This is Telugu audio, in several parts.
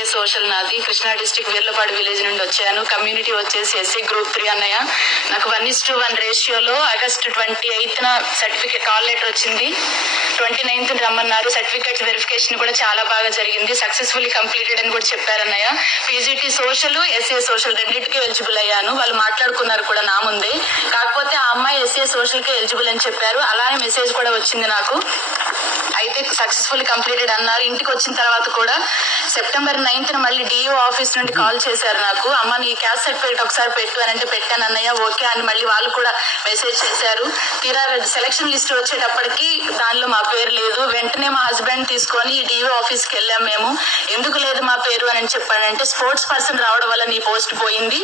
ఎస్ఏ సోషల్ నాది కృష్ణా డిస్ట్రిక్ట్ వీర్లపాడు విలేజ్ నుండి వచ్చాను. కమ్యూనిటీ వచ్చేసి ఎస్ఏ గ్రూప్ 3 అన్నయ్య. నాకు 1:1 రేషియోలో ఆగస్టు 28న సర్టిఫికేట్ కాల్ లెటర్ వచ్చింది. 29th రమ్మన్నారు. సర్టిఫికేట్ వెరిఫికేషన్ కూడా చాలా బాగా జరిగింది. సక్సెస్ఫుల్లీ కంప్లీటెడ్ అని కూడా చెప్పారన్నయ్య. పీజీటీ సోషల్ ఎస్ఏ సోషల్ రెండింటికి ఎలిజిబుల్ అయ్యాను. వాళ్ళు మాట్లాడుకున్నారు కూడా నా ముందే. కాకపోతే ఆ అమ్మాయి ఎస్ఏ సోషల్ కి ఎలిజిబుల్ అని చెప్పారు. అలానే మెసేజ్ కూడా వచ్చింది నాకు. అయితే సక్సెస్ఫుల్లీ కంప్లీటెడ్ అన్నారు. ఇంటికి వచ్చిన తర్వాత కూడా సెప్టెంబర్ 9th మళ్ళీ డిఓ ఆఫీస్ నుండి కాల్ చేశారు నాకు. అమ్మ నీ క్యాస్ట్ సర్టిఫికేట్ ఒకసారి పెట్టు అని అంటే పెట్టాను అన్నయ్య. ఓకే అని మళ్ళీ వాళ్ళు కూడా మెసేజ్ చేశారు. తీరా సెలక్షన్ లిస్ట్ వచ్చేటప్పటికి దానిలో మా పేరు లేదు. వెంటనే మా హస్బెండ్ తీసుకొని డిఓ ఆఫీస్ కి వెళ్ళాం మేము. ఎందుకు లేదు మా పేరు అని చెప్పానంటే స్పోర్ట్స్ పర్సన్ రావడం వల్ల నీ పోస్ట్ పోయింది,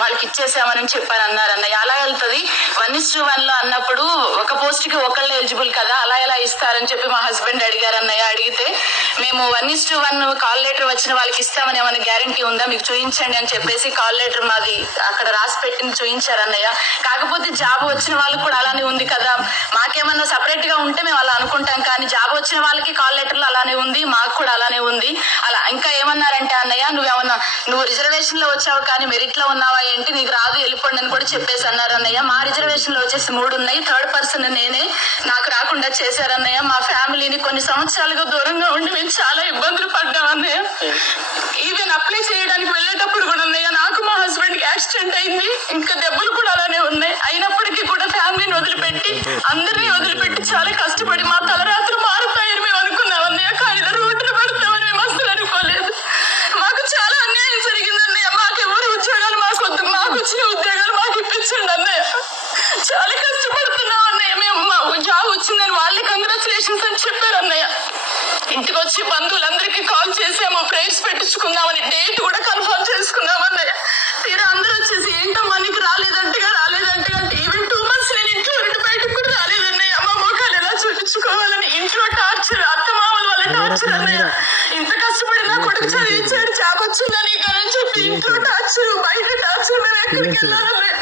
వాళ్ళకి ఇచ్చేసామని చెప్పాను అన్నారు అన్నయ్య. అలా వెళ్తుంది 1:1 అన్నప్పుడు ఒక పోస్ట్ కి ఒకళ్ళు ఎలిజిబుల్ కదా, అలా ఎలా ఇస్తారని చెప్పి మా హస్బెండ్ అడిగారు అన్నయ్య. అడిగితే మేము 1:1 కాల్ లెటర్ వచ్చిన వాళ్ళకి ఇస్తామని ఏమైనా గ్యారంటీ ఉందా, మీకు చూపించండి అని చెప్పేసి కాల్ లెటర్ మాది అక్కడ రాసి పెట్టింది చూపించారు అన్నయ్య. కాకపోతే జాబ్ వచ్చిన వాళ్ళకి కూడా అలానే ఉంది కదా, మాకేమన్నా సపరేట్ గా ఉంటే మేము అలా అనుకుంటాం, కానీ జాబ్ వచ్చిన వాళ్ళకి కాల్ లెటర్ లో అలానే ఉంది, మాకు కూడా అలానే ఉంది. అలా ఇంకా ఏమన్నారంటే అన్నయ్య నువ్వు రిజర్వేషన్ లో వచ్చావు కానీ మెరిట్ లో ఉన్నావా ఏంటి, నీకు రాదు వెళ్ళిపోండి అని కూడా చెప్పేసి అన్నారు అన్నయ్య. మా రిజర్వేషన్ లో వచ్చేసి 3 ఉన్నాయి. 3rd పర్సన్ నేనే, నాకు రాకుండా చేశారన్నయ్య. మా ఫ్యామిలీని కొన్ని సంవత్సరాలుగా దూరంగా ఉండి మేము చాలా ఇబ్బందులు పడ్డాం అన్నయ్య. ఈవెన్ అప్లై చేయడానికి వెళ్ళేటప్పుడు కూడా అన్నయ్య నాకు మా హస్బెండ్ కి యాక్సిడెంట్ అయింది. ఇంకా దెబ్బలు కూడా అలానే ఉన్నాయి. అయినప్పటికీ కూడా ఫ్యామిలీని వదిలిపెట్టి అందరినీ వదిలిపెట్టి చాలా కష్టపడి మా తలరాత్రులు మారుతాయని మేము అనుకున్నాం అన్నయ్య. కానీ రోడ్డున పడతామని మేము అసలు అనుకోలేదు. మాకు చాలా అన్యాయం జరిగింది అన్నయ్య. మాకు ఎవరు ఉద్యోగాలు మాకు వద్దు, మాకు వచ్చిన ఉద్యోగాలు మాకు ఇప్పించండి అన్నయ్య. చాలా కష్టపడుతున్నాం అన్నయ్య. మేము మా జాబ్ వచ్చిందని వాళ్ళే కంగ్రాచులేషన్స్ అని చెప్పారు అన్నయ్య. ఇంటికి వచ్చి బంధువులందరికీ కాల్ చేసాము, ప్రేయర్స్ పెట్టించుకుందామని, డేట్ కూడా కన్ఫర్మ్ చేసుకున్నాం అన్నయ్య. తీరా అందరూ వచ్చేసి ఏంటమ్మా నీకు రాలేదంటే ఈవెన్ 2 months నేను ఇంట్లో నుండి బయటకు కూడా రాలేదన్నయ్య. అమ్మ మోకాలు ఎలా చూపించుకోవాలని ఇంట్లో టార్చర్, అత్తమామల వల్ల టార్చర్ అన్నయ్య. ఇంత కష్టపడి నా కొడుకు చదివించాడు, జాబ్ వచ్చిందని కానీ చెప్పి ఇంట్లో టార్చర్, బయట టార్చర్, మేము ఎక్కడికి వెళ్ళాలన్నయ్య.